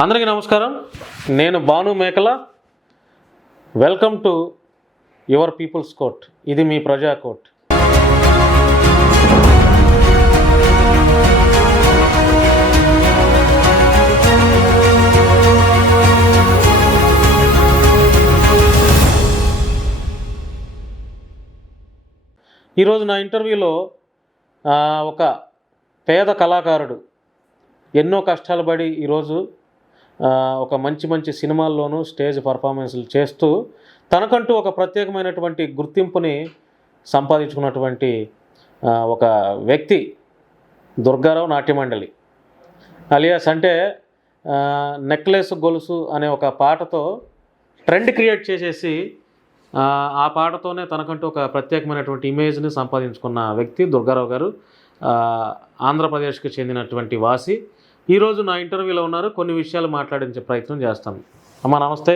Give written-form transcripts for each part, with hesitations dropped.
అందరికీ నమస్కారం. నేను Bhanu Mekala. Welcome to your people's court. ఇది మీ ప్రజా కోర్ట్. ఈరోజు నా ఇంటర్వ్యూలో ఒక పేద కళాకారుడు ఎన్నో కష్టాలు పడి ఈరోజు ఒక మంచి సినిమాల్లోనూ స్టేజ్ పర్ఫార్మెన్స్లు చేస్తూ తనకంటూ ఒక ప్రత్యేకమైనటువంటి గుర్తింపుని సంపాదించుకున్నటువంటి ఒక వ్యక్తి దుర్గారావు నాట్యమండలి అలియాస్. అంటే నెక్లెస్ గొలుసు అనే ఒక పాటతో ట్రెండ్ క్రియేట్ చేసేసి ఆ పాటతోనే తనకంటూ ఒక ప్రత్యేకమైనటువంటి ఇమేజ్ని సంపాదించుకున్న వ్యక్తి దుర్గారావు గారు. ఆంధ్రప్రదేశ్కి చెందినటువంటి వాసి. ఈరోజు నా ఇంటర్వ్యూలో ఉన్నారు. కొన్ని విషయాలు మాట్లాడించే ప్రయత్నం చేస్తాను. అమ్మా నమస్తే.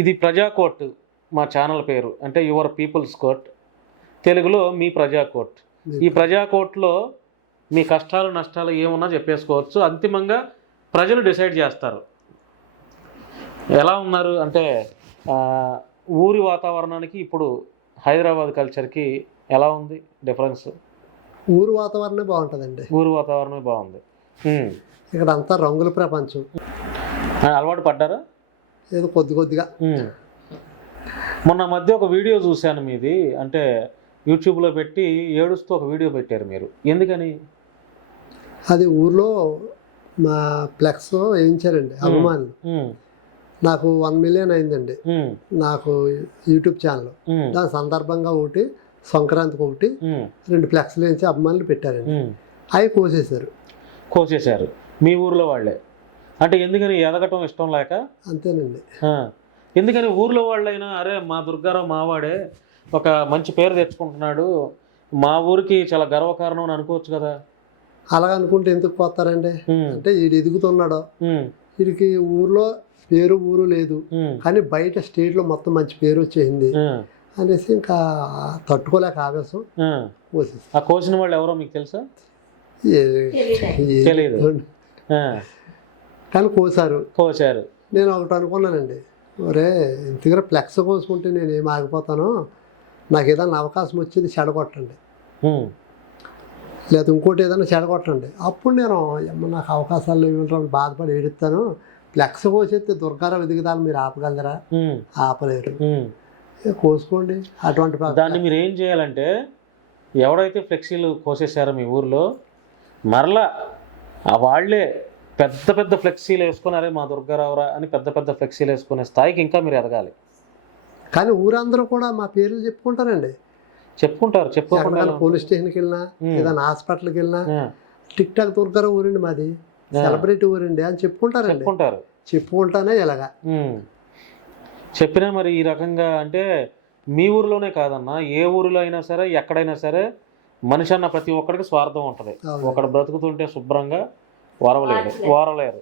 ఇది ప్రజా కోర్టు మా ఛానల్ పేరు. అంటే యువర్ పీపుల్స్ కోర్ట్, తెలుగులో మీ ప్రజా కోర్ట్. ఈ ప్రజా కోర్టులో మీ కష్టాలు నష్టాలు ఏమున్నా చెప్పేసుకోవచ్చు. అంతిమంగా ప్రజలు డిసైడ్ చేస్తారు. ఎలా ఉన్నారు అంటే ఊరి వాతావరణానికి ఇప్పుడు హైదరాబాద్ కల్చర్కి ఎలా ఉంది డిఫరెన్స్? ఊరు వాతావరణమే బాగుంటుందండి. ఊరు వాతావరణమే బాగుంది. ఇక్కడ అంతా రంగుల ప్రపంచం. అలవాటు పడ్డారా? ఏదో కొద్దిగా. మొన్న మధ్య ఒక వీడియో చూశాను మీది. అంటే యూట్యూబ్లో పెట్టి ఏడుస్తూ ఒక వీడియో పెట్టారు మీరు. ఎందుకని? అది ఊర్లో మా ఫ్లెక్స్ వేయించారండి అభిమానులు. నాకు 1 మిలియన్ అయిందండి నాకు యూట్యూబ్ ఛానల్. దాని సందర్భంగా ఒకటి, సంక్రాంతికి ఒకటి, 2 ఫ్లెక్స్లు వేయించి అభిమానులు పెట్టారండి. అవి కోసేశారు మీ ఊర్లో వాళ్ళే. అంటే ఎందుకని? ఎదగటం ఇష్టం లేక? అంతేనండి. ఎందుకని ఊర్లో వాళ్ళైనా అరే మా దుర్గారావు మావాడే, ఒక మంచి పేరు తెచ్చుకుంటున్నాడు, మా ఊరికి చాలా గర్వకారణం అని అనుకోవచ్చు కదా. అలా అనుకుంటే ఎందుకు పోతారండి? అంటే వీడు ఎదుగుతున్నాడు, వీడికి ఊర్లో ఊరు లేదు, కానీ బయట స్టేట్లో మొత్తం మంచి పేరు వచ్చేసింది అనేసి ఇంకా తట్టుకోలేక ఆవేశం కోసేసి. ఆ కోసిన వాళ్ళు ఎవరో మీకు తెలుసా? తెలియదు కానీ కోసారు. నేను ఒకటి అనుకున్నానండి, ఒరే ఇంతగా ఫ్లెక్స్ కోసుకుంటే నేను ఏం ఆగిపోతాను, నాకు ఏదైనా అవకాశం వచ్చేది చెడగొట్టండి, లేదా ఇంకోటి ఏదైనా చెడగొట్టండి, అప్పుడు నేను నాకు అవకాశాలు ఏమిటో బాధపడి ఏడుస్తాను. ఫ్లెక్స్ కోసేస్తే దుర్గారావు ఎదుగుదాన్ని మీరు ఆపగలరా? ఆపలేరు. కోసుకోండి. అటువంటి దాన్ని మీరు ఏం చేయాలంటే, ఎవడైతే ఫ్లెక్సీలు కోసేసారో మీ ఊర్లో మరలా వాళ్ళే పెద్ద ఫ్లెక్సీలు వేసుకున్నారే మా దుర్గారావురా అని పెద్ద ఫ్లెక్సీలు వేసుకునే స్థాయికి ఇంకా మీరు ఎదగాలి. కానీ ఊరందరూ కూడా మా పేర్లు చెప్పుకుంటారండి. చెప్పుకుంటారు. పోలీస్ స్టేషన్కి వెళ్ళినా, ఏదైనా హాస్పిటల్కి వెళ్ళినా, టిక్ టాక్ దుర్గారావు ఊరండి మాది, సెలబ్రిటీ ఊరండి అని చెప్పుకుంటానే ఎలాగా చెప్పినా. మరి ఈ రకంగా అంటే మీ ఊరిలోనే కాదన్నా, ఏ ఊరిలో అయినా సరే, ఎక్కడైనా సరే మనిషి అన్న ప్రతి ఒక్కడికి స్వార్థం ఉంటుంది. ఒకడు బ్రతుకుతుంటే శుభ్రంగా ఓరలేరు.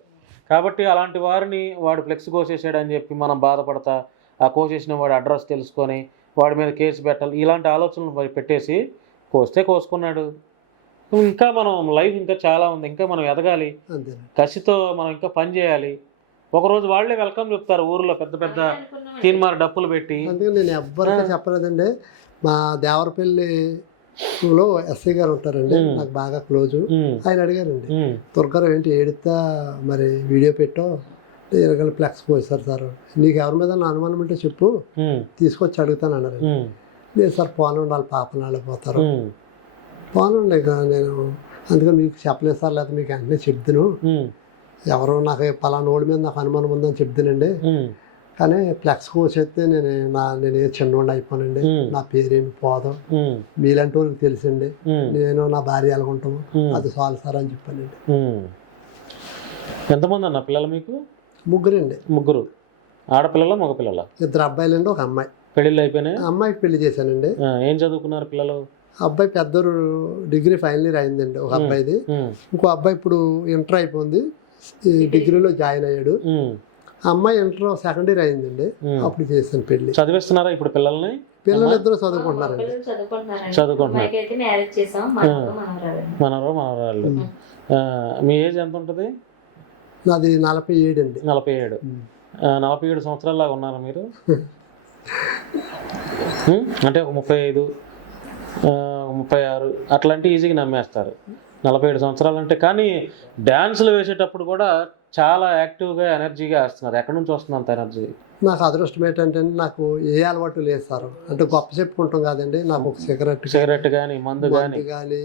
కాబట్టి అలాంటి వారిని వాడు ఫ్లెక్స్ కోసేసాడు అని చెప్పి మనం బాధపడతా, ఆ కోసేసిన వాడి అడ్రస్ తెలుసుకొని వాడి మీద కేసు పెట్టాలి, ఇలాంటి ఆలోచనలు పెట్టేసి కోసుకున్నాడు. ఇంకా మనం లైఫ్ ఇంకా చాలా ఉంది, ఇంకా మనం ఎదగాలి, కసితో మనం ఇంకా పని చేయాలి. ఒకరోజు వాళ్ళే వెల్కమ్ చెప్తారు ఊర్లో పెద్ద తీన్మార్ డప్పులు పెట్టి. అందుకే నేను ఎవ్వరికీ చెప్పలేదండి. మా దేవరపల్లిలో ఎస్ఐ గారు ఉంటారండి, నాకు బాగా క్లోజు. ఆయన అడిగారండి, దుర్గారావు ఏంటి ఏడుతా మరి వీడియో పెట్టో, 20 ఫ్లెక్స్ పోసారు సార్, నీకు ఎవరి మీద అనుమానం ఉంటే చెప్పు, తీసుకొచ్చి అడుగుతాను అన్నారు. లేదు సార్ పోను ఉండాలి, పాపను వాళ్ళిపోతారు, పోనండి ఇక నేను అందుకని మీకు చెప్పలేదు సార్, లేకపోతే మీకు వెంటనే చెప్తాను, ఎవరో నాకు పలానా ఓడి మీద నాకు అనుమానం ఉందని చెప్తానండి, కానీ ఫ్లెక్స్ కోసేస్తే నేను చిన్నోండి అయిపోనండి, నా పేరేమి పోదాం, మీలాంటి వాళ్ళకి తెలుసండి, నేను నా భార్య ఎలాగుంటాము, అది చాలు సార్ అని చెప్పానండి. ఎంతమంది అన్న పిల్లలు మీకు? ముగ్గురండి. ముగ్గురు ఆడపిల్లల మగపిల్లల? 2 అబ్బాయిలండి, ఒక అమ్మాయి. పెళ్ళిళ్ళు అయిపోయినాయి? అమ్మాయికి పెళ్లి చేశానండి. ఏం చదువుకున్నారు పిల్లలు? అబ్బాయి పెద్దరు డిగ్రీ ఫైనల్ ఇయర్ అయిందండి ఒక అబ్బాయిది. ఇంకో అబ్బాయి ఇప్పుడు ఇంటర్ అయిపోయింది, డిగ్రీలో జాయిన్ అయ్యాడు. అమ్మాయి ఇంటర్ సెకండ్ ఇయర్ అయిందండి, అప్పుడు చేశాను పెళ్లి. చదివిస్తున్నారా ఇప్పుడు పిల్లల్ని? పిల్లలు ఇద్దరు చదువుకుంటున్నారండి. మనవరాళ్ళు. మీ ఏజ్ ఎంత ఉంటుంది? నాది 47 అండి. 47. 47 సంవత్సరాల్లాగా ఉన్నారా మీరు? అంటే ఒక 35, 36 అట్లాంటి ఈజీగా నమ్మేస్తారు. 47 సంవత్సరాలు అంటే. కానీ డ్యాన్సులు వేసేటప్పుడు కూడా చాలా యాక్టివ్గా ఎనర్జీగా వేస్తున్నారు. ఎక్కడి నుంచి వస్తుంది అంత ఎనర్జీ? నాకు అదృష్టం ఏంటంటే నాకు ఏ అలవాటు లేదు సార్. అంటే గొప్ప చెప్పుకుంటాం కాదండి, నాకు ఒక సిగరెట్ కానీ మందు కానీ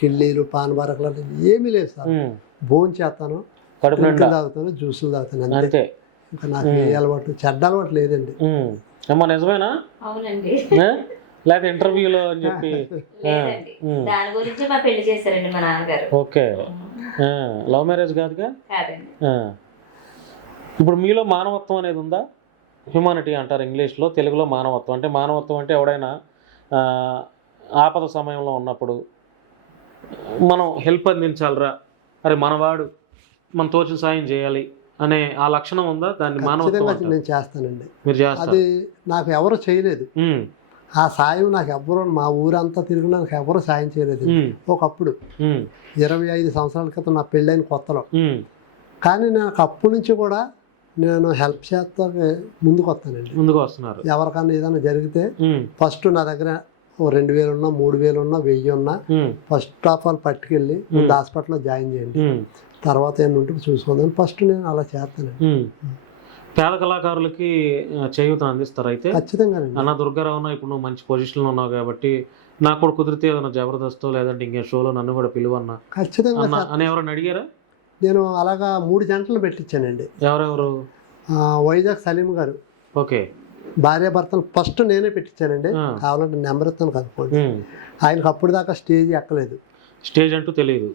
కిళ్ళీలు పానబారకులు అంటే ఏమీ లేదు సార్. భోజనం చేస్తాను, కడుపు నిండా తాగుతాను, జ్యూసులు తాగుతాను, అంతే. ఇంకా నాకు ఏ అలవాటు చెడ్డ అలవాటు లేదండి. అమ్మా నిజమేనా? అవునండి. లేక ఇంటర్వ్యూలో అని చెప్పి? దాని గురించి మా పెళ్లి చేశారండి మా నాన్నగారు. ఓకే. లవ్ మ్యారేజ్ కాదుగా? కాదండి. ఇప్పుడు మీలో మానవత్వం అనేది ఉందా? హ్యూమానిటీ అంటారు ఇంగ్లీష్లో, తెలుగులో మానవత్వం. అంటే మానవత్వం అంటే ఎవడైనా ఆపద సమయంలో ఉన్నప్పుడు మనం హెల్ప్ అందించాలరా, అరే మనవాడు మన తోచిన సాయం చేయాలి అనే ఆ లక్షణం ఉందా? దాన్ని మానవత్వం అంటారు. నేను చేస్తానండి. మీరు చేస్తారు? అది నాకు ఎవరు చేయలేదు. ఆ సాయం నాకు ఎవరు, మా ఊరంతా తిరిగినా నాకు ఎవరు సాయం చేయలేదు. ఒకప్పుడు 25 సంవత్సరాల క్రితం నా పెళ్ళైన కొత్తలో. కానీ నాకు అప్పటి నుంచి కూడా నేను హెల్ప్ చేస్తా ముందుకు వస్తానండి. ముందుకు వస్తున్నారు. ఎవరికన్నా ఏదైనా జరిగితే ఫస్ట్ నా దగ్గర 2000 ఉన్నా, 3000 ఉన్నా, 1000 ఉన్నా ఫస్ట్ ఆఫ్ ఆల్ పట్టుకెళ్ళి ముందు హాస్పిటల్లో జాయిన్ చేయండి, తర్వాత ఏమైనా ఉంటే చూసుకుందాం, ఫస్ట్ నేను అలా చేస్తానండి. పేద కళాకారులకి చేయూత అందిస్తారు అయితే? ఖచ్చితంగా. అన్న దుర్గారావు, ఇప్పుడు నువ్వు మంచి పొజిషన్లో ఉన్నావు కాబట్టి నాకు కూడా కుదిరితే ఏదైనా జబర్దస్త్ లేదంటే ఇంకే షోలో నన్ను కూడా పిలువన్నా ఖచ్చితంగా అని ఎవరైనా అడిగారా? నేను అలాగా 3 జంటలు పెట్టించానండి. ఎవరెవరు? వైజాగ్ సలీం గారు. ఓకే. భార్య భర్తలు ఫస్ట్ నేనే పెట్టించానండి. కావాలంటే నెంబర్ ఇస్తాను కనుక్కోండి. ఆయనకు అప్పుడు దాకా స్టేజ్ ఎక్కలేదు, స్టేజ్ అంటూ తెలియదు.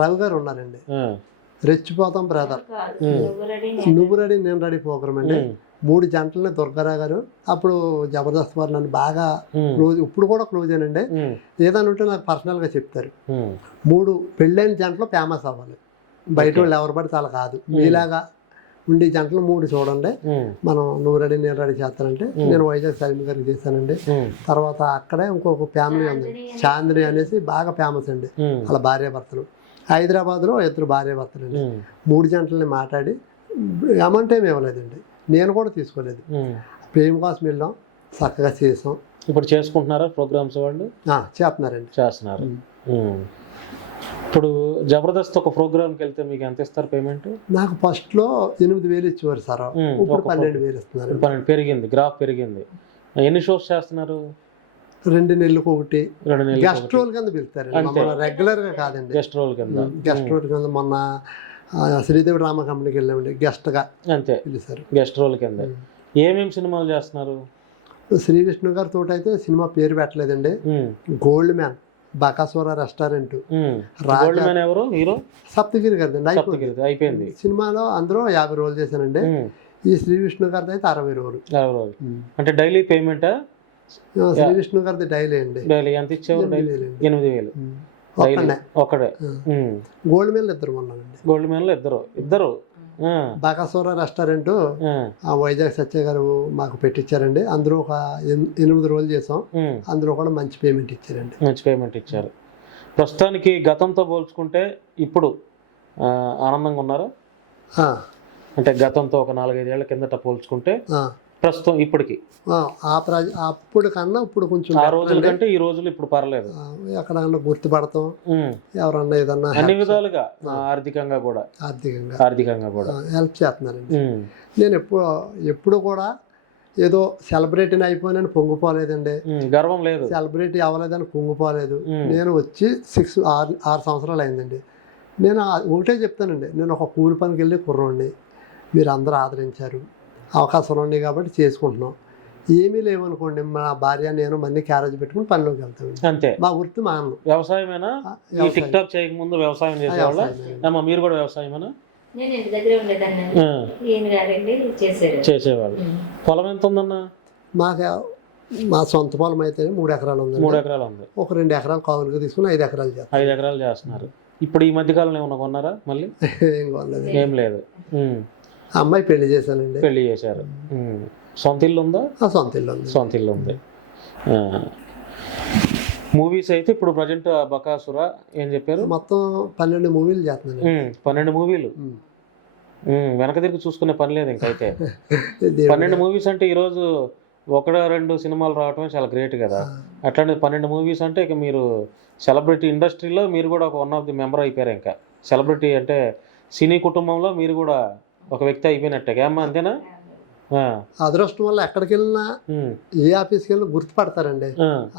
రవి గారు ఉన్నారండి, రెచ్చిపోతాం బ్రదర్, నువ్వు రెడీ నేను రెడీ ప్రోగ్రామ్ అండి. 3 జంటలని దుర్గారావు గారు. అప్పుడు జబర్దస్త్ వారు నన్ను బాగా క్లోజ్, ఇప్పుడు కూడా క్లోజ్ అనండి. ఏదైనా ఉంటే నాకు పర్సనల్గా చెప్తారు. 3 పెళ్ళైన జంటలు ఫేమస్ అవ్వాలి, బయట వాళ్ళు ఎవరు పడితే అలా కాదు. మీలాగా ఉండే జంటలు 3 చూడండి. మనం నువ్వు రెడీ నేను రెడీ చేస్తానంటే నేను వైజాగ్ సలీం గారికి చేశానండి. తర్వాత అక్కడే ఇంకొక ఫ్యామిలీ ఉంది, చాందిని అనేసి బాగా ఫేమస్ అండి. అలా భార్య భర్తలు. హైదరాబాద్లో 2 భార్య భర్తలు అండి. 3 జంటలని మాట్లాడి అమౌంట్ ఏమి ఇవ్వలేదండి, నేను కూడా తీసుకోలేదు. ప్రేమ కోసం వెళ్ళాం, చక్కగా చేసాం. ఇప్పుడు చేసుకుంటున్నారా ప్రోగ్రామ్స్? వాళ్ళు చేస్తున్నారండి. చేస్తున్నారు. ఇప్పుడు జబర్దస్త్ ఒక ప్రోగ్రామ్కి వెళ్తే మీకు ఎంత ఇస్తారు పేమెంట్? నాకు ఫస్ట్లో 8000 ఇచ్చేవారు సార్, ఇప్పుడు 12,000 ఇస్తున్నారు. 12 పెరిగింది, గ్రాఫ్ పెరిగింది. ఎన్ని షోస్ చేస్తున్నారు? 2 నెలలకు ఒకటి. గెస్ట్ రోల్ కింద పిలుస్తారు, రెగ్యులర్ గా కాదండి. గెస్ట్ రోల్ కింద. గెస్ట్ రోల్ కింద మొన్న శ్రీదేవి డ్రామా కంపెనీకి వెళ్ళామండి, గెస్ట్ గా అంతే పిలిచారు. గెస్ట్ రోల్ కింద. ఏమేమి సినిమాలు చేస్తున్నారు? శ్రీ విష్ణు గారితో అయితే సినిమా పేరు పెట్టలేదండి. గోల్డ్ మ్యాన్, బకాసుర రెస్టారెంట్, ఎవరు హీరో? సప్తగిరి గారిది అయిపోయింది సినిమాలో. అందులో 50 రోజులు చేశానండి. ఈ శ్రీ విష్ణు గారిది అయితే 60 రోజులు. అంటే డైలీ పేమెంటా? శ్రీ విష్ణు గారిది డైలీ అండి. డైలీ ఎంత ఇచ్చేవారు? 8,000. ఒక్కడే. గోల్డ్ మ్యాన్లు 2 ఉన్నానండి. గోల్డ్ మ్యాన్లు ఇద్దరు. బకాసుర రెస్టారెంట్ వైజాగ్ సత్య గారు మాకు పెట్టించారండి. అందులో ఒక 8 రోజులు చేసాం. అందులో కూడా మంచి పేమెంట్ ఇచ్చారండి. మంచి పేమెంట్ ఇచ్చారు. ప్రస్తుతానికి గతంతో పోల్చుకుంటే ఇప్పుడు ఆనందంగా ఉన్నారా? అంటే గతంతో ఒక 4-5 ఏళ్ల కిందట పోల్చుకుంటే ప్రస్తుతం ఇప్పటికి అప్పుడు కన్నా ఇప్పుడు కొంచెం ఆ రోజుల కంటే ఈ రోజులు ఇప్పుడు పర్లేదు. ఎక్కడన్నా గుర్తుపడతాం, ఎవరన్నా ఏదన్నా అన్ని విధాలుగా ఆర్థికంగా కూడా హెల్ప్ చేస్తున్నారండి. నేను ఎప్పుడు కూడా ఏదో సెలబ్రిటీని అయిపోయినని పొంగిపోలేదండి, గర్వం లేదు. సెలబ్రిటీ అవ్వలేదని పొంగిపోలేదు. నేను వచ్చి 6 సంవత్సరాలు అయిందండి. నేను ఒకటే చెప్తానండి, నేను ఒక కూలి పనికి వెళ్ళి కుర్రోడిని, మీరు అందరూ ఆదరించారు, అవకాశాలు ఉన్నాయి కాబట్టి చేసుకుంటున్నాం. ఏమీ లేవనుకోండి, మా భార్య నేను మళ్ళీ క్యారేజ్ పెట్టుకుని పనిలోకి వెళ్తాం. అంతే. మా వృత్తి మా అన్నం వ్యవసాయమేనా? టిక్ టాక్ చేయకముందు వ్యవసాయం చేసేవాళ్ళ? మీరు కూడా వ్యవసాయమేనా? నేను ఇంటి దగ్గర ఉండేదాన్ని, ఈయన గారండి చేసేవాళ్ళు. పొలం ఎంత ఉందన్నా? మా సొంత పొలం అయితే 3 ఎకరాలు ఉంది. 3 ఎకరాలు ఉంది. ఒక 2 ఎకరాలు కావులుగా తీసుకుని 5 ఎకరాలు చేస్తాం. 5 ఎకరాలు చేస్తున్నారు. ఇప్పుడు ఈ మధ్యకాలంలో ఏమన్నా కొన్నారా మళ్ళీ? ఏం కొనలేదు. ఏం లేదు. అమ్మాయి పెళ్లి చేశానండి. పెళ్లి చేశారు. సొంత ఇల్లు ఉందా? సొంత ఇల్లు ఉంది. సొంత ఇల్లు ఉంది. మూవీస్ అయితే ఇప్పుడు ప్రజెంట్ బకాసుర ఏం చెప్పారు? మొత్తం 12 మూవీలు చేస్తున్నాను. 12 మూవీలు. వెనక తిరిగి చూసుకునే పని లేదు ఇంకైతే. దేవుడు 12 మూవీస్ అంటే ఈరోజు 1-2 సినిమాలు రావటమే చాలా గ్రేట్ కదా. అట్లాంటి 12 మూవీస్ అంటే ఇక మీరు సెలబ్రిటీ ఇండస్ట్రీలో మీరు కూడా ఒక వన్ ఆఫ్ ది మెంబర్ అయిపోయారు. ఇంకా సెలబ్రిటీ అంటే సినీ కుటుంబంలో మీరు కూడా ఒక వ్యక్తి అయిపోయినట్టే అమ్మా, అంతేనా? అదృష్టం వల్ల ఎక్కడికి వెళ్ళినా ఏ ఆఫీస్కి వెళ్ళినా గుర్తుపడతారండి.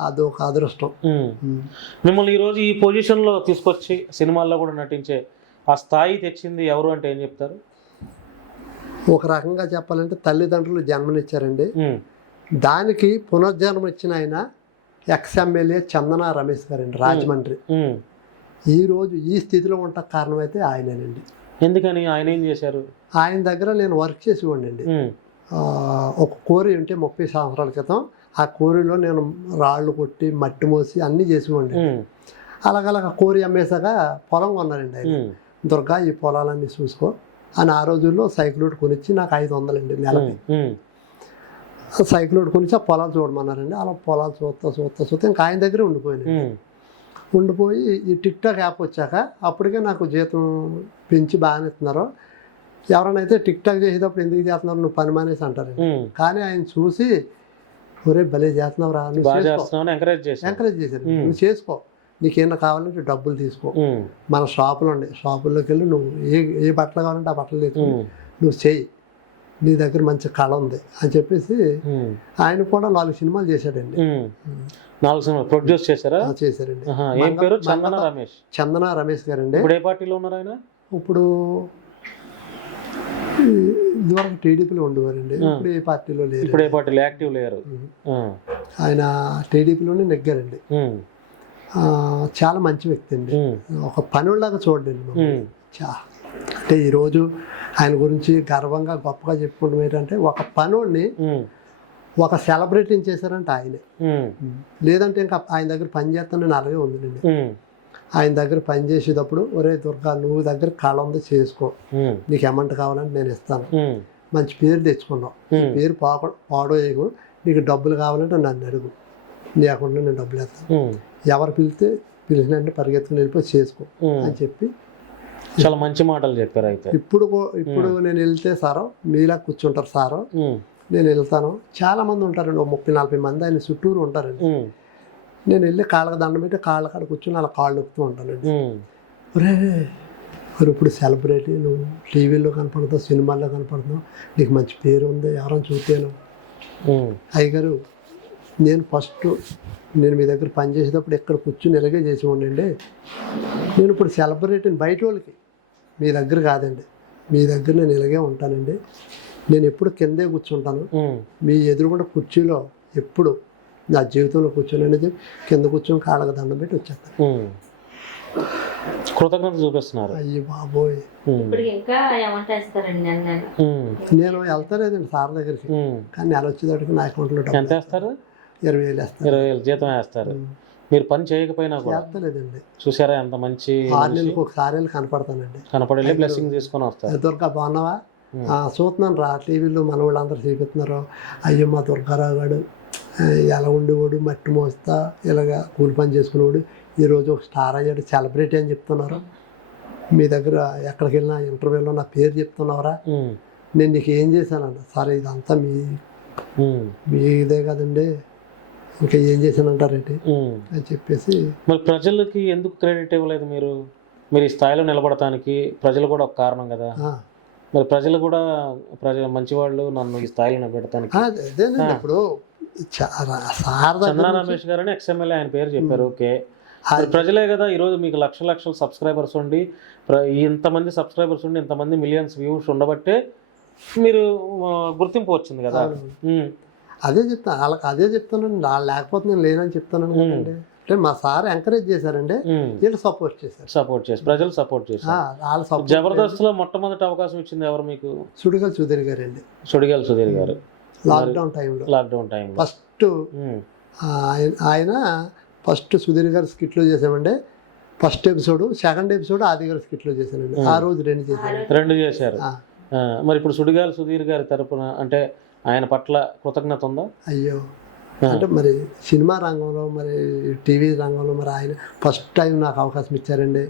అది ఒక అదృష్టం. మిమ్మల్ని ఈరోజు ఈ పొజిషన్లో తీసుకొచ్చి సినిమాల్లో కూడా నటించే ఆ స్థాయి తెచ్చింది ఎవరు అంటే ఏం చెప్తారు? ఒక రకంగా చెప్పాలంటే తల్లిదండ్రులు జన్మనిచ్చారండి. దానికి పునర్జన్మ ఇచ్చిన ఆయన ఎక్స్-ఎమ్మెల్యే చందన రమేష్ గారండి, రాజమండ్రి. ఈరోజు ఈ స్థితిలో ఉంటా కారణం అయితే ఆయనేనండి. ఎందుకని? ఆయన ఏం చేశారు? ఆయన దగ్గర నేను వర్క్ చేసేవాడినండి. ఒక కోరి ఉంటే 30 సంవత్సరాల క్రితం ఆ కోరిలో నేను రాళ్ళు కొట్టి మట్టి మోసి అన్నీ చేసేవాడిని. అలాగలాగా కోరి అమ్మేసాక పొలం కొన్నారండి ఆయన. దుర్గా ఈ పొలాలన్నీ చూసుకో అని ఆ రోజుల్లో సైకిల్ ఒకటి కొనిచ్చి నాకు 500 అండి నెలకి. సైకిల్ ఒకటి కొనిచ్చి ఆ పొలాలు చూడమన్నారండి. అలా పొలాలు చూస్తా ఇంకా ఆయన దగ్గరే ఉండిపోయి ఈ టిక్ టాక్ యాప్ వచ్చాక అప్పటికే నాకు జీతం పెంచి బాగానే ఇస్తున్నారు. ఎవరైనా టిక్ టాక్ చేసేటప్పుడు ఎందుకు చేస్తున్నారు నువ్వు పని మానేసి అంటారండి. కానీ ఆయన చూసి ఒరే భలే చేస్తున్నావు రా, ఎంకరేజ్ చేశారు. నువ్వు చేసుకో, నీకేమన్నా కావాలంటే డబ్బులు తీసుకో, మన షాపులు ఉండే షాపుల్లోకి వెళ్ళి నువ్వు ఏ బట్టలు కావాలంటే ఆ బట్టలు తీసుకుని నువ్వు చెయ్యి, నీ దగ్గర మంచి కళ ఉంది అని చెప్పేసి ఆయన కూడా 4 సినిమాలు చేశాడండి. 4 సినిమాలు ప్రొడ్యూస్ చేశారా? చేశారండి. ఏం పేరు? చందన రమేష్. చందన రమేష్ గారండి. ఇప్పుడు ఏ పార్టీలో ఉన్నారు ఆయన? ఇప్పుడు ఇదివరకు టీడీపీలో ఉండేవారండి. ఇప్పుడు ఏ పార్టీలో లేరు. ఇప్పుడు ఏ పార్టీలో యాక్టివ్ లేరు. ఆయన టీడీపీలోనే నెగ్గారండి. చాలా మంచి వ్యక్తి అండి. ఒక పనుల్లాగా చూడండి. అంటే ఈరోజు ఆయన గురించి గర్వంగా గొప్పగా చెప్పుకోవడం ఏంటంటే ఒక పనుడిని ఒక సెలబ్రిటీని చేశారంటే ఆయనే. లేదంటే ఇంకా ఆయన దగ్గర పని చేస్తానని అలాగే ఉందండి. ఆయన దగ్గర పని చేసేటప్పుడు ఒరే దుర్గా నువ్వు దగ్గర కళ ఉంది చేసుకో, నీకు అమౌంట్ కావాలంటే నేను ఇస్తాను, మంచి పేరు తెచ్చుకున్నావు, పేరు పాడోయకు, నీకు డబ్బులు కావాలంటే నన్ను అడుగు, లేకుండా నేను డబ్బులు ఇస్తాను, ఎవరు పిలిచినంటే పరిగెత్తుకుని వెళ్ళిపోయి చేసుకో అని చెప్పి చాలా మంచి మాటలు చెప్పారు. అయితే ఇప్పుడు నేను వెళ్తే సారో మీలా కూర్చుంటారు సారో, నేను వెళ్తాను, చాలా మంది ఉంటారండి, 30-40 మంది ఆయన చుట్టూరు ఉంటారండి. నేను వెళ్ళి కాళ్ళకి దండం పెట్టి కాళ్ళ కాడ కూర్చొని అలా కాళ్ళు నొక్కుతూ ఉంటానండి. మరి ఇప్పుడు సెలబ్రిటీ, నువ్వు టీవీలో కనపడుతావు, సినిమాల్లో కనపడుతున్నావు, నీకు మంచి పేరు ఉంది, ఎవరైనా చూపాను. అయ్యగారు నేను మీ దగ్గర పని చేసేటప్పుడు ఎక్కడ కూర్చుని ఇలాగే చేసి ఉండండి, నేను ఇప్పుడు సెలబ్రిటీని బయట వాళ్ళకి, మీ దగ్గర కాదండి, మీ దగ్గర నేను ఇలాగే ఉంటానండి, నేను ఎప్పుడు కిందే కూర్చుంటాను, మీ ఎదురుగుండా కుర్చీలో ఎప్పుడు నా జీవితంలో కూర్చొని అనేది కింద కూర్చొని కాళ్ళకి దండం పెట్టి వచ్చేస్తాను. కృతజ్ఞత చూపిస్తున్నారు. అయ్యి బాబోయ్, నేను వెళ్తాలేదండి సార్ దగ్గరికి, కానీ నెల వచ్చేదానికి నా అకౌంట్లో ఎంత వేస్తారు? 20,000 వేస్తారు. 20,000 జీతం వేస్తారు. మీరు పని చేయకపోయినా కూడా చేస్తలేదండి. చూసారా ఎంత మంచి. 6 నెలలకు ఒకసారి కనపడతానండి. కనపడే బ్లెస్సింగ్ తీసుకొని వస్తారు. దుర్గా బాగున్నావా, చూస్తున్నాను రా, టీవీలో మన వాళ్ళందరూ చూపిస్తున్నారు, అయ్యో మా దుర్గారావు గారు ఎలా ఉండేవాడు, మట్టి మోస్తా ఇలాగా కూలి పని చేసుకునేవాడు, ఈరోజు ఒక స్టార్ అయ్యాడు, సెలబ్రిటీ అని చెప్తున్నారు, మీ దగ్గర ఎక్కడికి వెళ్ళినా ఇంటర్వ్యూలో నా పేరు చెప్తున్నావురా, నేను నీకు ఏం చేశానన్న, సరే ఇదంతా మీదే కదండి, ఇంకా ఏం చేశానంటారేంటి అని చెప్పేసి. మరి ప్రజలకి ఎందుకు క్రెడిట్ ఇవ్వలేదు మీరు? మీరు ఈ స్థాయిలో నిలబడటానికి ప్రజలు కూడా ఒక కారణం కదా. మరి ప్రజలు మంచివాళ్ళు, నన్ను ఈ స్థాయిలో నిలబెడతానికి. అదేనండి, ఇప్పుడు చంద్ర రమేష్ గారు అని ఎక్స్-ఎమ్మెల్యే ఆయన పేరు చెప్పారు. ఓకే, ప్రజలే కదా ఈరోజు మీకు లక్షల సబ్స్క్రైబర్స్ ఉండి, ఇంతమంది సబ్స్క్రైబర్స్ ఉండి, ఇంతమంది మిలియన్స్ వ్యూస్ ఉండబట్టే మీరు గుర్తింపు వచ్చింది కదా. అదే చెప్తాను, వాళ్ళకి అదే చెప్తానండి, వాళ్ళు లేకపోతే నేను లేనని చెప్తాను కదండి. అంటే మా సార్ ఎంకరేజ్ చేశారండి, వీళ్ళు సపోర్ట్ చేశారు, ప్రజలు సపోర్ట్ చేశారు. జబర్దస్త్లో మొట్టమొదటి అవకాశం ఇచ్చింది ఎవరు మీకు? సుడిగాలి సుధీర్ గారండి. సుడిగాలి సుధీర్ గారు లాక్డౌన్ టైంలో ఫస్ట్ ఆయన ఫస్ట్ సుధీర్ గారు స్కిట్లో చేసామండి. ఫస్ట్ ఎపిసోడ్, సెకండ్ ఎపిసోడ్ ఆది గారు స్కిట్లో చేశానండి. ఆ రోజు 2 చేశారు. మరి ఇప్పుడు సుడిగాలి సుధీర్ గారి తరపున అంటే ఆయన పట్ల కృతజ్ఞత ఉందా? అయ్యో అంటే మరి సినిమా రంగంలో మరి టీవీ రంగంలో మరి ఆయన ఫస్ట్ టైం నాకు అవకాశం ఇచ్చారండి.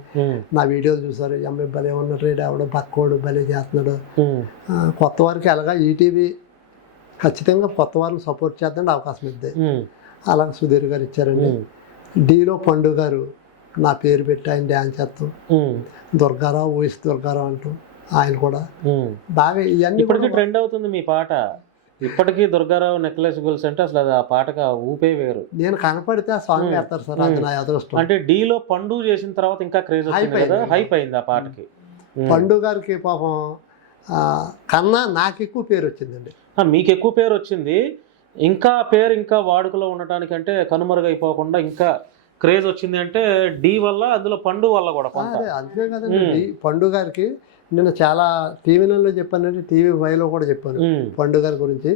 నా వీడియోలు చూసారు, ఎంఏ భలే ఉన్నాడు రేడు ఎవడో పక్కోడు భలే చేస్తున్నాడు. కొత్త వారికి అలాగా ఈటీవీ ఖచ్చితంగా కొత్త వారిని సపోర్ట్ చేద్దండి అవకాశం ఇద్దే. అలాగే సుధీర్ గారు ఇచ్చారండి. డీలో పండు గారు నా పేరు పెట్టి ఆయన డ్యాన్స్ చేస్తాం, దుర్గారావు ఊహిస్ దుర్గారావు అంటూ ఆయన కూడా బాగా ఇవన్నీ ఇప్పటికీ ట్రెండ్ అవుతుంది మీ పాట. ఇప్పటికీ దుర్గారావు నెక్లెస్ గొలుసు అంటే అసలు అది ఆ పాటకు ఆ ఊపే వేరు. నేను కనపడితే ఆ సాంగ్ వేస్తారు సార్, అది నా అదృష్టం. అంటే డీలో పండు చేసిన తర్వాత ఇంకా క్రేజ్ వచ్చింది కదా, హైప్ అయింది ఆ పాటకి. పండు గారికి పాపం కన్నా నాకు ఎక్కువ పేరు వచ్చిందండి. మీకు ఎక్కువ పేరు వచ్చింది, ఇంకా పేరు ఇంకా వాడుకలో ఉండటానికి అంటే కనుమరుగైపోకుండా ఇంకా క్రేజ్ వచ్చింది అంటే డీ వల్ల, అందులో పండు వల్ల కూడా కొంత. అంతే కదండి. పండు గారికి నేను చాలా టీవీలలో చెప్పానంటే టీవీ వైలో కూడా చెప్పాను పండు గారి గురించి.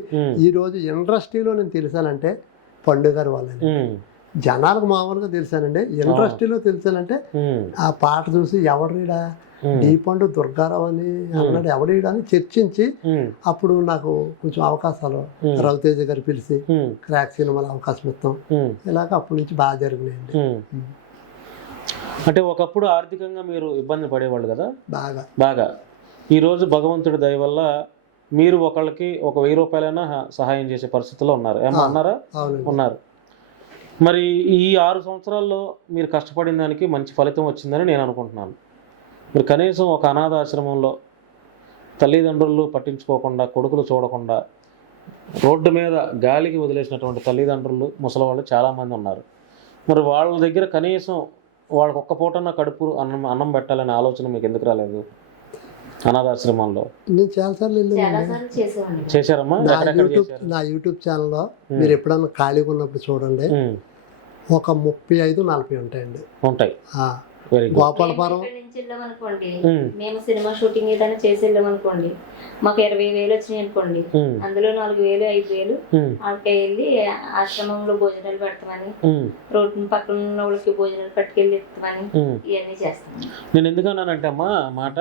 ఈ రోజు ఇండస్ట్రీలో నేను తెలిసానంటే పండు గారి వాళ్ళని. జనాలకు మామూలుగా తెలిసానండి, ఇండస్ట్రీలో తెలిసానంటే ఆ పాట చూసి ఎవడరీడా డీ పండు దుర్గారావు అని అన్నాడు, ఎవడీడా అని చర్చించి అప్పుడు నాకు కొంచెం అవకాశాలు రవితేజ గారు పిలిచి క్రాక్ సినిమాలో అవకాశం ఇస్తాం, ఇలాగ అప్పటి నుంచి బాగా జరిగినాయండి. అంటే ఒకప్పుడు ఆర్థికంగా మీరు ఇబ్బంది పడేవాళ్ళు కదా బాగా బాగా. ఈరోజు భగవంతుడి దయ వల్ల మీరు ఒకళ్ళకి ఒక 1000 రూపాయలైనా సహాయం చేసే పరిస్థితిలో ఉన్నారు. ఏమన్నా అన్నారా? ఉన్నారు. మరి ఈ 6 సంవత్సరాల్లో మీరు కష్టపడిన దానికి మంచి ఫలితం వచ్చిందని నేను అనుకుంటున్నాను. మీరు కనీసం ఒక అనాథాశ్రమంలో తల్లిదండ్రులు పట్టించుకోకుండా, కొడుకులు చూడకుండా రోడ్డు మీద గాలికి వదిలేసినటువంటి తల్లిదండ్రులు, ముసలివాళ్ళు చాలామంది ఉన్నారు. మరి వాళ్ళ దగ్గర కనీసం వాళ్ళకి ఒక్క పూటన్న కడుపు అన్నం పెట్టాలనే ఆలోచన మీకు ఎందుకు రాలేదు? అనాథాశ్రమంలో నేను చాలాసార్లు చేశారమ్మా. నా యూట్యూబ్ ఛానల్లో మీరు ఎప్పుడన్నా ఖాళీగా ఉన్నప్పుడు చూడండి, ఒక 35-40 ఉంటాయండి. ఉంటాయి. గోపాలపురం అనుకోండి, మేము సినిమా షూటింగ్ ఏదైనా చేసి వెళ్ళామనుకోండి, మాకు 20,000 వచ్చినాయి అనుకోండి, అందులో 4,000 5,000 ఆడికి వెళ్ళి ఆశ్రమంలో భోజనాలు పెడతామని, రోడ్డు పక్కన ఉన్న వాళ్ళకి భోజనాలు పట్టుకెళ్ళి ఇస్తామని ఇవన్నీ చేస్తాం. నేను ఎందుకన్నానంటే అమ్మా మాట,